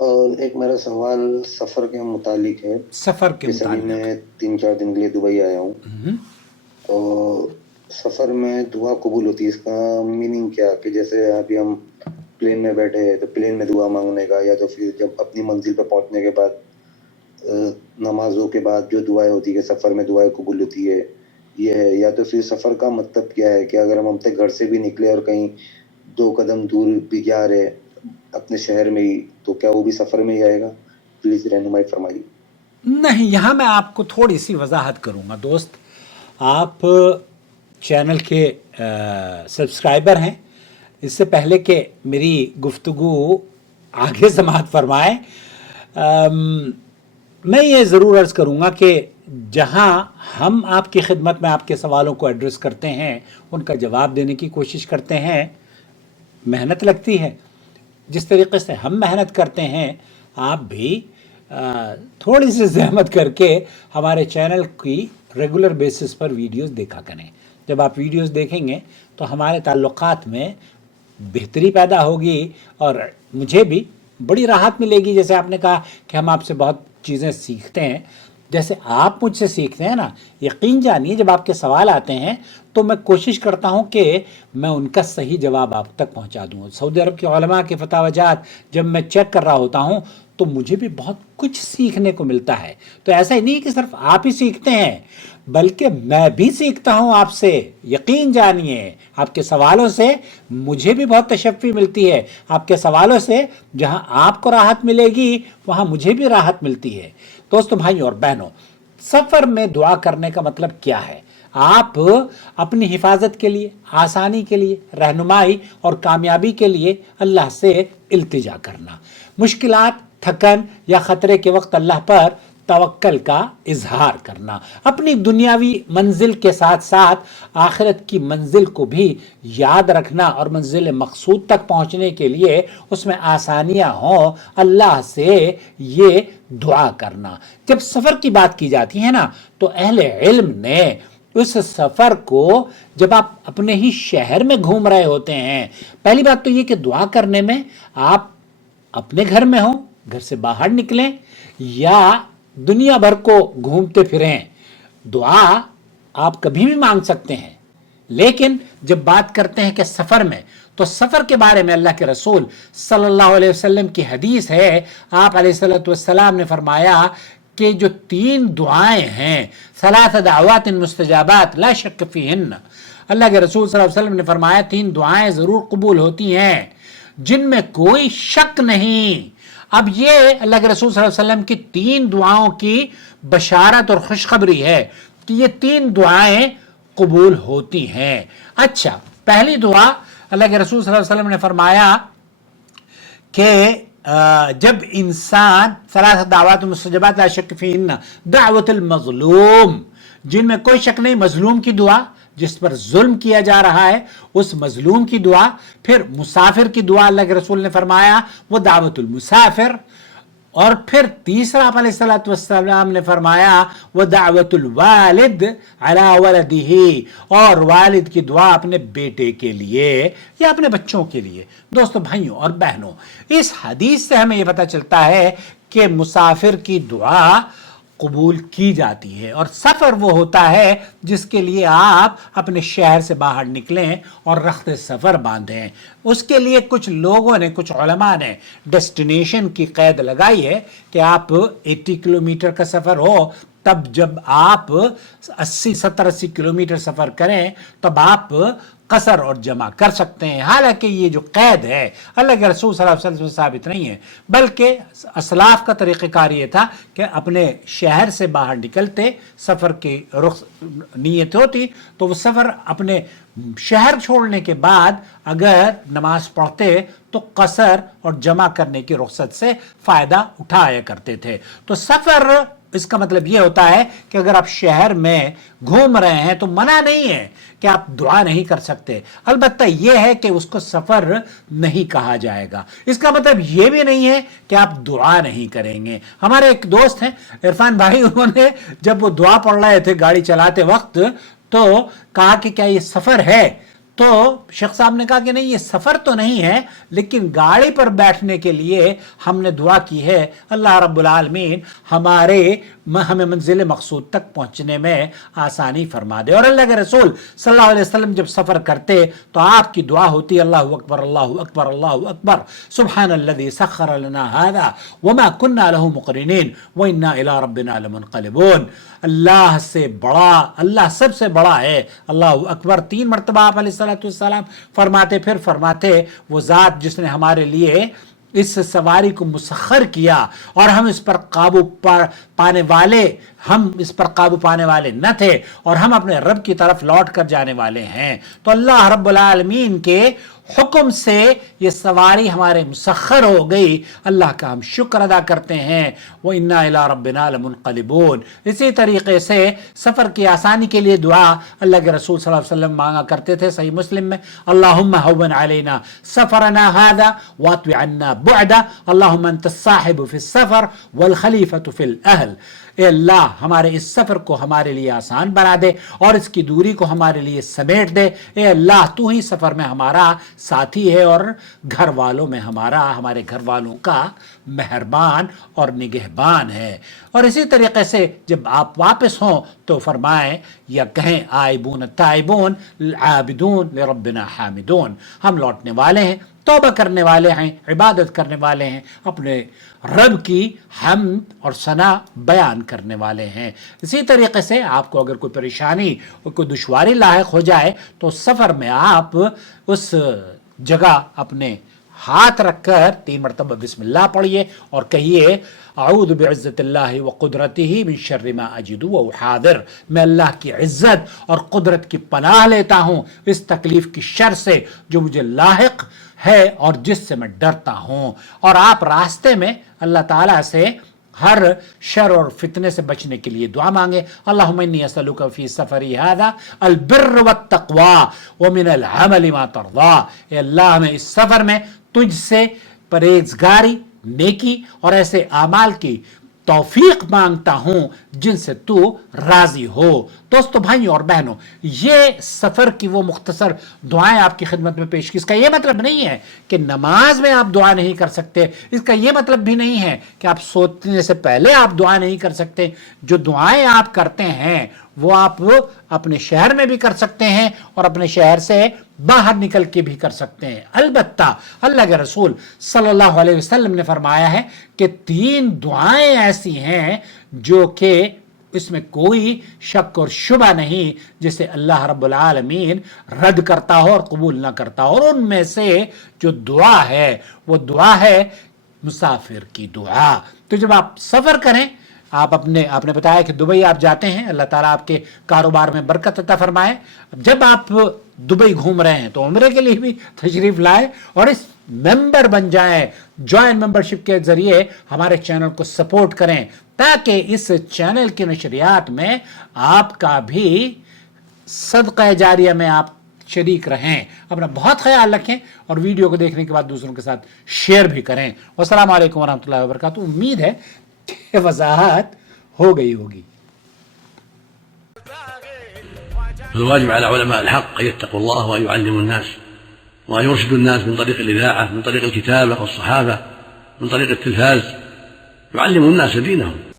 और एक मेरा सवाल सफ़र के मुतालिक है। सफ़र के जैसे अभी मुतालिक। मैं 3-4 दिन के लिए दुबई आया हूँ, और सफ़र में दुआ कबूल होती है, इसका मीनिंग क्या? कि जैसे अभी हम प्लेन में बैठे हैं तो प्लेन में दुआ मांगने का, या तो फिर जब अपनी मंजिल पर पहुंचने के बाद नमाजों के बाद जो दुआएं होती है कि सफ़र में दुआएं कबूल होती है, ये है? या तो फिर सफ़र का मतलब क्या है कि अगर हम अपने घर से भी निकले और कहीं 2 कदम दूर भी जा रहे अपने शहर में ही, तो क्या वो भी सफ़र में ही आएगा? प्लीज़ रहनुमाई फरमाइए। नहीं, यहाँ मैं आपको थोड़ी सी वजाहत करूँगा दोस्त। आप चैनल के सब्सक्राइबर हैं। इससे पहले कि मेरी गुफ्तगू आगे समाअत फरमाए, मैं ये ज़रूर अर्ज़ करूँगा कि जहाँ हम आपकी खिदमत में आपके सवालों को एड्रेस करते हैं, उनका जवाब देने की कोशिश करते हैं, मेहनत लगती है। जिस तरीके से हम मेहनत करते हैं, आप भी थोड़ी सी ज़हमत करके हमारे चैनल की रेगुलर बेसिस पर वीडियोस देखा करें। जब आप वीडियोस देखेंगे तो हमारे ताल्लुकात में बेहतरी पैदा होगी और मुझे भी बड़ी राहत मिलेगी। जैसे आपने कहा कि हम आपसे बहुत चीज़ें सीखते हैं, जैसे आप मुझसे सीखते हैं ना, यकीन जानिए जब आपके सवाल आते हैं तो मैं कोशिश करता हूं कि मैं उनका सही जवाब आप तक पहुंचा दूं। सऊदी अरब के उलमा के फतावजात जब मैं चेक कर रहा होता हूं तो मुझे भी बहुत कुछ सीखने को मिलता है। तो ऐसा ही नहीं कि सिर्फ आप ही सीखते हैं, बल्कि मैं भी सीखता हूं आपसे। यकीन जानिए आपके सवालों से मुझे भी बहुत तशफ़ी मिलती है। आपके सवालों से जहां आपको राहत मिलेगी वहां मुझे भी राहत मिलती है। दोस्तों, भाइयों और बहनों, सफ़र में दुआ करने का मतलब क्या है? आप अपनी हिफाजत के लिए, आसानी के लिए, रहनुमाई और कामयाबी के लिए अल्लाह से इल्तिजा करना, मुश्किलात, थकन या ख़तरे के वक्त अल्लाह पर तवक्कल का इजहार करना, अपनी दुनियावी मंजिल के साथ साथ आखिरत की मंजिल को भी याद रखना और मंजिल मकसूद तक पहुंचने के लिए उसमें आसानियां हों, अल्लाह से ये दुआ करना। जब सफ़र की बात की जाती है ना, तो अहले इल्म ने उस सफ़र को, जब आप अपने ही शहर में घूम रहे होते हैं, पहली बात तो ये कि दुआ करने में आप अपने घर में हो, घर से बाहर निकलें या दुनिया भर को घूमते फिरें, दुआ आप कभी भी मांग सकते हैं। लेकिन जब बात करते हैं कि सफ़र में, तो सफ़र के बारे में अल्लाह के रसूल सल्लल्लाहु अलैहि वसल्लम की हदीस है। आप अलैहिस्सलातु वस्सलाम ने फरमाया कि जो 3 दुआएं हैं, सलात दावात मुस्तजाबात ला शक फीहिन्न, अल्लाह के रसूल सल्लल्लाहु अलैहि वसल्लम ने फरमाया 3 दुआएं ज़रूर कबूल होती हैं जिनमें कोई शक नहीं। अब ये अल्लाह के रसूल सल्लल्लाहु अलैहि वसल्लम की 3 दुआओं की बशारत और खुशखबरी है कि ये 3 दुआएं कबूल होती हैं। अच्छा, पहली दुआ अल्लाह के रसूल सल्लल्लाहु अलैहि वसल्लम ने फरमाया कि जब इंसान सलात दावत मुस्तजबात ला शक फीहिन्न दावतुल मज़लूम, जिनमें कोई शक नहीं, मजलूम की दुआ, जिस पर जुल्म किया जा रहा है उस मजलूम की दुआ, फिर मुसाफिर की दुआ अल्लाह के रसूल ने फरमाया वो दावतुल मुसाफिर, और फिर तीसरा आप अलैहिस्सलातु वस्सलाम ने फरमाया वो दावतुल वालिद अला वलदिही, और वालिद की दुआ अपने बेटे के लिए या अपने बच्चों के लिए। दोस्तों, भाइयों और बहनों, इस हदीस से हमें यह पता चलता है कि मुसाफिर की दुआ कबूल की जाती है, और सफ़र वो होता है जिसके लिए आप अपने शहर से बाहर निकलें और रख्ते सफ़र बांधें। उसके लिए कुछ लोगों ने, कुछ उलमा ने डेस्टिनेशन की कैद लगाई है कि आप 80 किलोमीटर का सफ़र हो, तब जब आप 70-80 किलोमीटर सफ़र करें तब आप कसर और जमा कर सकते हैं। हालांकि ये जो कैद है अल्लाह के रसूल सल्लल्लाहु अलैहि वसल्लम से साबित नहीं है, बल्कि असलाफ का तरीक़ेकार ये था कि अपने शहर से बाहर निकलते सफ़र की रुख नीयत होती तो वो सफ़र अपने शहर छोड़ने के बाद अगर नमाज पढ़ते तो कसर और जमा करने की रुख्सत से फ़ायदा उठाया करते थे। तो सफ़र, इसका मतलब यह होता है कि अगर आप शहर में घूम रहे हैं तो मना नहीं है कि आप दुआ नहीं कर सकते, अलबत्ता यह है कि उसको सफ़र नहीं कहा जाएगा। इसका मतलब यह भी नहीं है कि आप दुआ नहीं करेंगे। हमारे एक दोस्त हैं इरफान भाई, उन्होंने जब वो दुआ पढ़ रहे थे गाड़ी चलाते वक्त तो कहा कि क्या ये सफ़र है? تو شیخ صاحب نے کہا کہ نہیں یہ سفر تو نہیں ہے لیکن گاڑی پر بیٹھنے کے لیے ہم نے دعا کی ہے اللہ رب العالمین ہمیں منزل مقصود تک پہنچنے میں آسانی فرما دے. اور اللہ کے رسول صلی اللہ علیہ وسلم جب سفر کرتے تو آپ کی دعا ہوتی اللہ اکبر اللہ اکبر اللہ اکبر سبحان الذی سخر لنا هذا وما كنا له مقرنین وانا الى ربنا لمنقلبون. اللہ سے بڑا، اللہ سب سے بڑا ہے، اللہ اکبر 3 مرتبہ آپ علیہ السلام فرماتے. پھر فرماتے وہ ذات جس نے ہمارے لیے اس سواری کو مسخر کیا اور ہم اس پر قابو پانے والے نہ تھے اور ہم اپنے رب کی طرف لوٹ کر جانے والے ہیں. تو اللہ رب العالمین کے حکم سے یہ سواری ہمارے مسخر ہو گئی. اللہ کا ہم شکر ادا کرتے ہیں. وَإِنَّا إِلَىٰ رَبِّنَا لَمُنْقَلِبُونَ. اسی طریقے سے سفر کی آسانی کے لیے دعا اللہ کے رسول صلی اللہ علیہ وسلم مانگا کرتے تھے. صحیح مسلم میں اللہم ہون علینا سفرنا هذا واطوِ عنا بعدا اللہم انت الصاحب فی السفر والخلیفۃ فی الاہل. اے اللہ ہمارے اس سفر کو ہمارے لیے آسان بنا دے اور اس کی دوری کو ہمارے لیے سمیٹ دے. اے اللہ تو ہی سفر میں ہمارا ساتھی ہے اور گھر والوں میں ہمارے گھر والوں کا مہربان اور نگہبان ہے. اور اسی طریقے سے جب آپ واپس ہوں تو فرمائیں یا کہیں آئبون تائبون عابدون لربنا حامدون. ہم لوٹنے والے ہیں، توبہ کرنے والے ہیں، عبادت کرنے والے ہیں، اپنے رب کی حمد اور ثنا بیان کرنے والے ہیں. اسی طریقے سے آپ کو اگر کوئی پریشانی اور کوئی دشواری لاحق ہو جائے تو سفر میں آپ اس جگہ اپنے ہاتھ رکھ کر 3 مرتبہ بسم اللہ پڑھیے اور کہیے اعوذ بعزت اللہ وقدرتہ من شر ما اجد واحاذر. میں اللہ کی عزت اور قدرت کی پناہ لیتا ہوں اس تکلیف کی شر سے جو مجھے لاحق ہے اور جس سے میں ڈرتا ہوں. اور آپ راستے میں اللہ تعالیٰ سے ہر شر اور فتنے سے بچنے کے لیے دعا مانگے. اللہم انی اسألک فی سفری ھذا البر والتقوی ومن العمل ما ترضی. اے اللہ میں اس سفر میں تجھ سے پرہیزگاری، نیکی اور ایسے اعمال کی توفیق مانگتا ہوں جن سے تو راضی ہو. دوستو، بھائیوں اور بہنوں، یہ سفر کی وہ مختصر دعائیں آپ کی خدمت میں پیش کی. اس کا یہ مطلب نہیں ہے کہ نماز میں آپ دعا نہیں کر سکتے. اس کا یہ مطلب بھی نہیں ہے کہ آپ سونے سے پہلے آپ دعا نہیں کر سکتے. جو دعائیں آپ کرتے ہیں وہ آپ اپنے شہر میں بھی کر سکتے ہیں اور اپنے شہر سے باہر نکل کے بھی کر سکتے ہیں. البتہ اللہ کے رسول صلی اللہ علیہ وسلم نے فرمایا ہے کہ 3 دعائیں ایسی ہیں جو کہ اس میں کوئی شک اور شبہ نہیں جسے اللہ رب العالمین رد کرتا ہو اور قبول نہ کرتا ہو. اور ان میں سے جو دعا ہے وہ دعا ہے مسافر کی دعا. تو جب آپ سفر کریں، آپ نے بتایا کہ دبئی آپ جاتے ہیں، اللہ تعالیٰ آپ کے کاروبار میں برکت عطا فرمائے. جب آپ دبئی گھوم رہے ہیں تو عمرے کے لیے بھی تشریف لائیں اور اس ممبر بن جائیں. جوائن ممبرشپ کے ذریعے ہمارے چینل کو سپورٹ کریں تاکہ اس چینل کی نشریات میں آپ کا بھی صدقہ جاریہ میں آپ شریک رہیں. اپنا بہت خیال رکھیں اور ویڈیو کو دیکھنے کے بعد دوسروں کے ساتھ شیئر بھی کریں. والسلام علیکم ورحمۃ اللہ وبرکاتہ. امید ہے کہ وضاحت ہو گئی ہوگی. الواجب على علماء الحق أن يتقوا الله وأن يعلموا الناس وأن يرشدوا الناس من طريق الإذاعة، من طريق الكتابة والصحافة، من طريق التلفاز، يعلموا الناس دينهم.